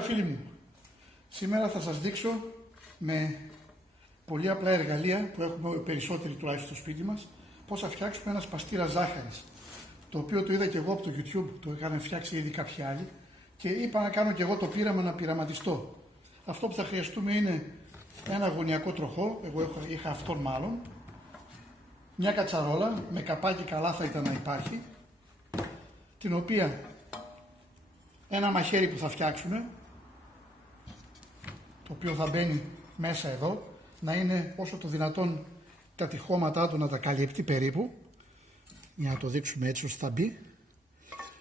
Καλημέρα φίλοι μου. Σήμερα θα σας δείξω με πολύ απλά εργαλεία που έχουμε περισσότεροι τουλάχιστον στο σπίτι μας πώς θα φτιάξουμε ένα σπαστήρα ζάχαρης, το οποίο το είδα και εγώ από το YouTube, το είχαν φτιάξει ήδη κάποιοι άλλοι και είπα να κάνω και εγώ το πείραμα να πειραματιστώ. Αυτό που θα χρειαστούμε είναι ένα γωνιακό τροχό, εγώ είχα αυτόν μάλλον, μια κατσαρόλα με καπάκι, καλά θα ήταν να υπάρχει, την οποία ένα μαχαίρι που θα φτιάξουμε, το οποίο θα μπαίνει μέσα εδώ, να είναι όσο το δυνατόν τα τυχώματά του να τα καλύπτει περίπου, για να το δείξουμε έτσι ώστε θα μπει.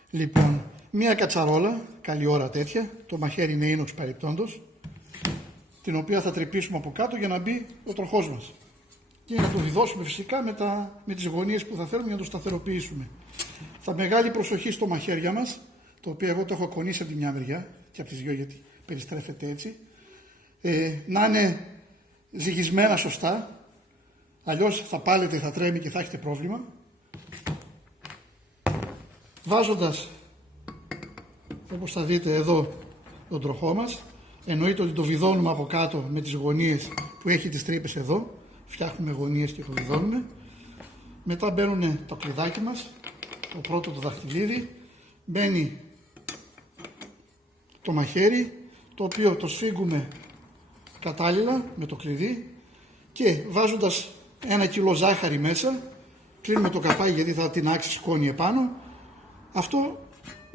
Λοιπόν, μία κατσαρόλα, καλή ώρα τέτοια, το μαχαίρι είναι ίνοξ παρεπτόντος, την οποία θα τρυπήσουμε από κάτω για να μπει ο τροχός μας. Και να το βιδώσουμε φυσικά με τις γωνίες που θα θέλουμε για να το σταθεροποιήσουμε. Θα μεγάλη προσοχή στο μαχαίρια μας, το οποίο εγώ το έχω κονίσει από τη μια μεριά και από τις δυο γιατί περιστρέφεται έτσι. Να είναι ζυγισμένα σωστά, αλλιώς θα πάλετε, θα τρέμει και θα έχετε πρόβλημα. Βάζοντας, όπως θα δείτε εδώ, τον τροχό μας, εννοείται ότι το βιδώνουμε από κάτω με τις γωνίες που έχει τις τρύπες εδώ. Φτιάχνουμε γωνίες και το βιδώνουμε. Μετά μπαίνουν το κλειδάκι μας, το πρώτο το δαχτυλίδι, μπαίνει το μαχαίρι, το οποίο το σφίγγουμε κατάλληλα με το κλειδί και βάζοντας 1 κιλό ζάχαρη μέσα, κλείνουμε το καπάκι γιατί θα την άξει σκόνη επάνω, αυτό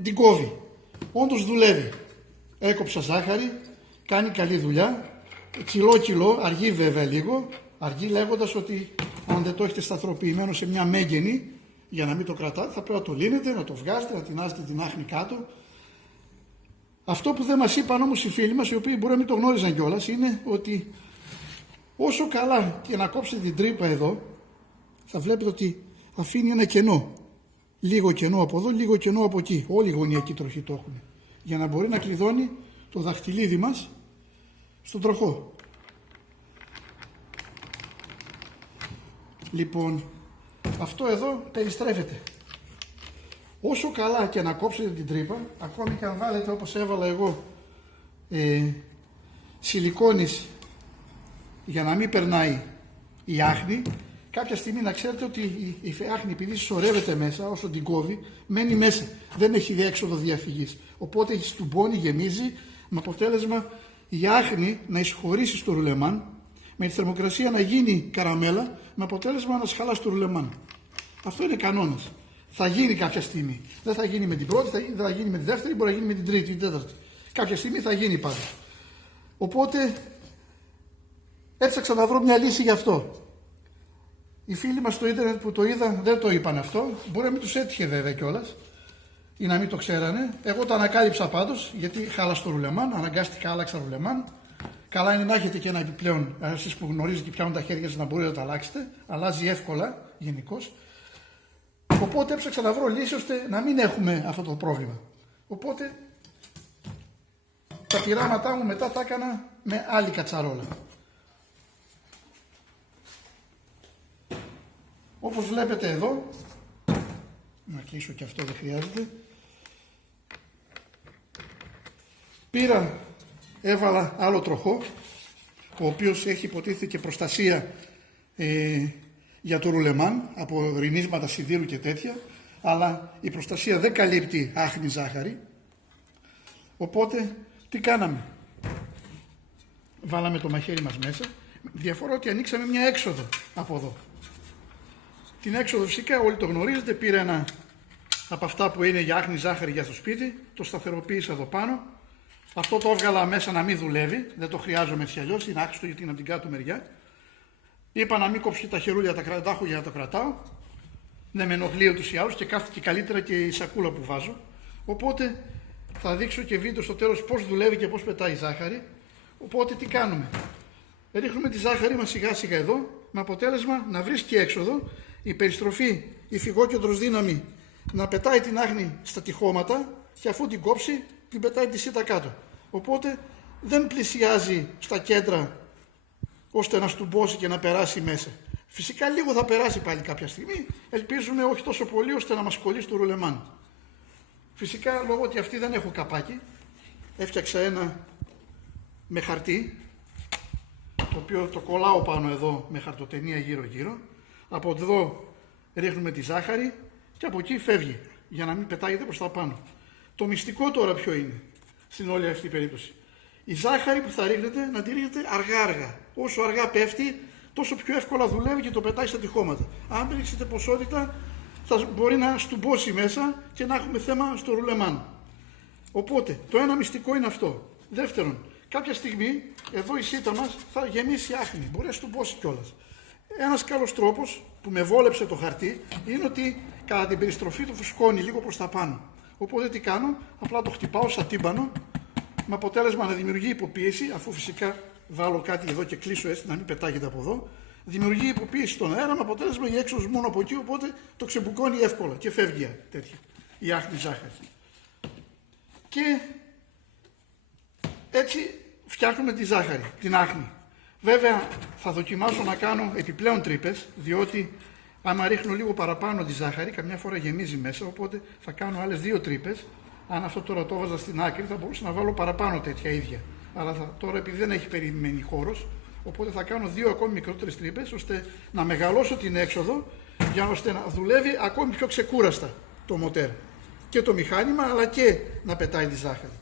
την κόβει. Όντως δουλεύει. Έκοψα ζάχαρη, κάνει καλή δουλειά, κιλό, αργεί βέβαια λίγο, αργεί λέγοντας ότι αν δεν το έχετε σταθεροποιημένο σε μια μέγενη, για να μην το κρατάτε, θα πρέπει να το λύνετε, να το βγάζετε, να τεινάσετε την άχνη κάτω. Αυτό που δεν μας είπαν όμως οι φίλοι μας, οι οποίοι μπορεί να μην το γνώριζαν κιόλας, είναι ότι όσο καλά και να κόψετε την τρύπα εδώ, θα βλέπετε ότι αφήνει ένα κενό. Λίγο κενό από εδώ, λίγο κενό από εκεί. Όλοι οι γωνιακοί τροχοί το έχουν. Για να μπορεί να κλειδώνει το δαχτυλίδι μας στον τροχό. Λοιπόν, αυτό εδώ περιστρέφεται. Όσο καλά και να κόψετε την τρύπα, ακόμη και αν βάλετε όπως έβαλα εγώ σιλικόνης για να μην περνάει η άχνη, κάποια στιγμή να ξέρετε ότι η άχνη επειδή συσσωρεύεται μέσα, όσο την κόβει, μένει μέσα. Δεν έχει διέξοδο διαφυγής. Οπότε στουμπώνει, γεμίζει, με αποτέλεσμα η άχνη να εισχωρήσει στο ρουλεμάν, με τη θερμοκρασία να γίνει καραμέλα, με αποτέλεσμα να σχαλάσει το ρουλεμάν. Αυτό είναι κανόνας. Θα γίνει κάποια στιγμή. Δεν θα γίνει με την πρώτη, δεν θα γίνει με τη δεύτερη, μπορεί να γίνει με την τρίτη, την τέταρτη. Κάποια στιγμή θα γίνει πάντα. Οπότε έψαξα να βρω μια λύση γι' αυτό. Οι φίλοι μας στο ίντερνετ που το είδαν δεν το είπαν αυτό. Μπορεί να μην τους έτυχε βέβαια κιόλας ή να μην το ξέρανε. Εγώ το ανακάλυψα πάντως γιατί χάλασε το ρουλεμάν, αναγκάστηκα, άλλαξα ρουλεμάν. Καλά είναι να έχετε και ένα επιπλέον, εσείς που γνωρίζετε και πιάνουν τα χέρια σας, να μπορείτε να τα αλλάξετε. Αλλάζει εύκολα γενικώς. Οπότε έψαξα να βρω λύση ώστε να μην έχουμε αυτό το πρόβλημα. Οπότε τα πειράματά μου μετά τα έκανα με άλλη κατσαρόλα. Όπως βλέπετε εδώ, να κλείσω και αυτό, δεν χρειάζεται. Έβαλα άλλο τροχό, ο οποίος έχει υποτίθεται και προστασία για το ρουλεμάν από ρινίσματα σιδήρου και τέτοια, αλλά η προστασία δεν καλύπτει άχνη ζάχαρη. Οπότε τι κάναμε? Βάλαμε το μαχαίρι μας μέσα. Διαφορά ότι ανοίξαμε μια έξοδο από εδώ. Την έξοδο φυσικά όλοι το γνωρίζετε, πήρα ένα από αυτά που είναι για άχνη ζάχαρη για το σπίτι, το σταθεροποίησα εδώ πάνω. Αυτό το έβγαλα μέσα να μην δουλεύει, δεν το χρειάζομαι έτσι αλλιώς, είναι άξιστο γιατί είναι από την κάτω μεριά. Είπα να μην κόψει τα χερούλια, τα έχω για να το κρατάω. Δεν με ενοχλεί ούτως ή άλλως και κάθεται καλύτερα και η σακούλα που βάζω. Οπότε θα δείξω και βίντεο στο τέλος πώς δουλεύει και πώς πετάει η ζάχαρη. Οπότε τι κάνουμε? Ρίχνουμε τη ζάχαρη μας σιγά σιγά εδώ, με αποτέλεσμα να βρίσκει έξοδο, η περιστροφή, η φυγόκεντρος δύναμη να πετάει την άχνη στα τυχώματα και αφού την κόψει την πετάει τη σίτα κάτω. Οπότε δεν πλησιάζει στα κέντρα ώστε να στουμπώσει και να περάσει μέσα. Φυσικά λίγο θα περάσει πάλι κάποια στιγμή, ελπίζουμε όχι τόσο πολύ ώστε να μας κολλήσει το ρουλεμάν. Φυσικά λόγω ότι αυτή δεν έχω καπάκι, Έφτιαξα ένα με χαρτί, το οποίο το κολλάω πάνω εδώ με χαρτοτενία γύρω-γύρω. Από εδώ ρίχνουμε τη ζάχαρη και από εκεί φεύγει, για να μην πετάγεται προς τα πάνω. Το μυστικό τώρα ποιο είναι στην όλη αυτή η περίπτωση? Η ζάχαρη που θα ρίχνετε να τη ρίχνετε αργά-αργά. Όσο αργά πέφτει, τόσο πιο εύκολα δουλεύει και το πετάει στα τυχώματα. Αν ρίξετε ποσότητα, θα μπορεί να στουμπώσει μέσα και να έχουμε θέμα στο ρουλεμάν. Οπότε, το ένα μυστικό είναι αυτό. Δεύτερον, κάποια στιγμή, εδώ η σίτα μας θα γεμίσει άχνη, μπορεί να στουμπώσει κιόλας. Ένας καλός τρόπος που με βόλεψε το χαρτί είναι ότι κατά την περιστροφή του φουσκώνει λίγο προς τα πάνω. Οπότε τι κάνω? Απλά το χτυπάω σαν τύμπανο, με αποτέλεσμα να δημιουργεί υποπίεση, αφού φυσικά βάλω κάτι εδώ και κλείσω έτσι να μην πετάγεται από εδώ. Δημιουργεί υποπίεση στον αέρα, με αποτέλεσμα η έξοδος μόνο από εκεί, οπότε το ξεμπουκώνει εύκολα και φεύγει τέτοια η άχνη ζάχαρη. Και έτσι φτιάχνουμε τη ζάχαρη, την άχνη. Βέβαια θα δοκιμάσω να κάνω επιπλέον τρύπες, διότι άμα ρίχνω λίγο παραπάνω τη ζάχαρη, καμιά φορά γεμίζει μέσα, οπότε θα κάνω άλλες 2 τρύπες. Αν αυτό τώρα το έβαζα στην άκρη, θα μπορούσα να βάλω παραπάνω τέτοια ίδια. Αλλά τώρα επειδή δεν έχει περιμένει χώρος, οπότε θα κάνω 2 ακόμη μικρότερες τρύπες, ώστε να μεγαλώσω την έξοδο, για ώστε να δουλεύει ακόμη πιο ξεκούραστα το μοτέρ. Και το μηχάνημα, αλλά και να πετάει τη ζάχαρη.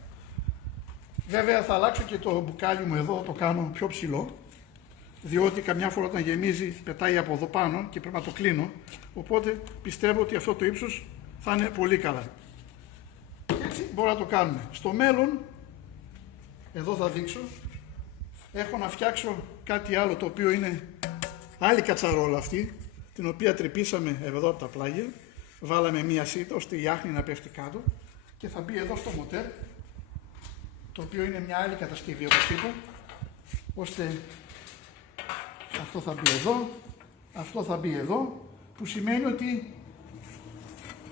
Βέβαια θα αλλάξω και το μπουκάλι μου εδώ, το κάνω πιο ψηλό, διότι καμιά φορά όταν γεμίζει πετάει από εδώ πάνω και πρέπει να το κλείνω, οπότε πιστεύω ότι αυτό το ύψος θα είναι πολύ καλά. Και έτσι μπορούμε να το κάνουμε. Στο μέλλον, εδώ θα δείξω, έχω να φτιάξω κάτι άλλο, το οποίο είναι άλλη κατσαρόλα αυτή, την οποία τρυπήσαμε εδώ από τα πλάγια, βάλαμε μία σίτα ώστε η άχνη να πέφτει κάτω και θα μπει εδώ στο μοτέρ, το οποίο είναι μια άλλη κατασκευή όπως είπα, ώστε αυτό θα μπει εδώ, αυτό θα μπει εδώ, που σημαίνει ότι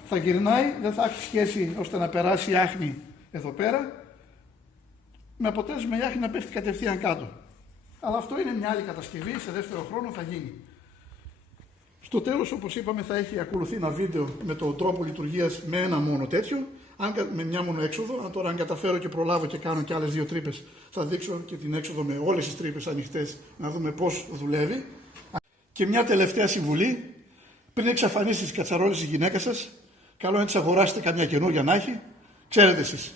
θα γυρνάει, δεν θα έχει σχέση ώστε να περάσει η άχνη εδώ πέρα, με αποτέλεσμα η άχνη να πέφτει κατευθείαν κάτω. Αλλά αυτό είναι μια άλλη κατασκευή, σε δεύτερο χρόνο θα γίνει. Στο τέλος, όπως είπαμε, θα έχει ακολουθεί ένα βίντεο με τον τρόπο λειτουργίας με ένα μόνο τέτοιο, με μια μόνο έξοδο. Αν τώρα αν καταφέρω και προλάβω και κάνω και άλλες 2 τρύπες, θα δείξω και την έξοδο με όλες τις τρύπες ανοιχτές, να δούμε πώς δουλεύει. Και μια τελευταία συμβουλή, πριν εξαφανίσετε τις κατσαρόλες της γυναίκας σας, καλό είναι να τις αγοράσετε καμιά καινούργια να έχει, ξέρετε εσείς.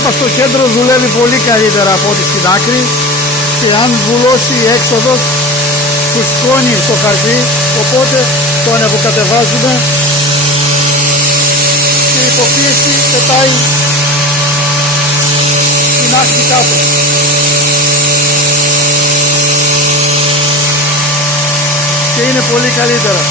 είπα, στο κέντρο δουλεύει πολύ καλύτερα από ό,τι στην άκρη, και αν βουλώσει η έξοδος φουσκώνει το χαρτί, οπότε το ανεβοκατεβάζουμε και η υποπίεση πετάει την άκρη κάτω. Και είναι πολύ καλύτερα.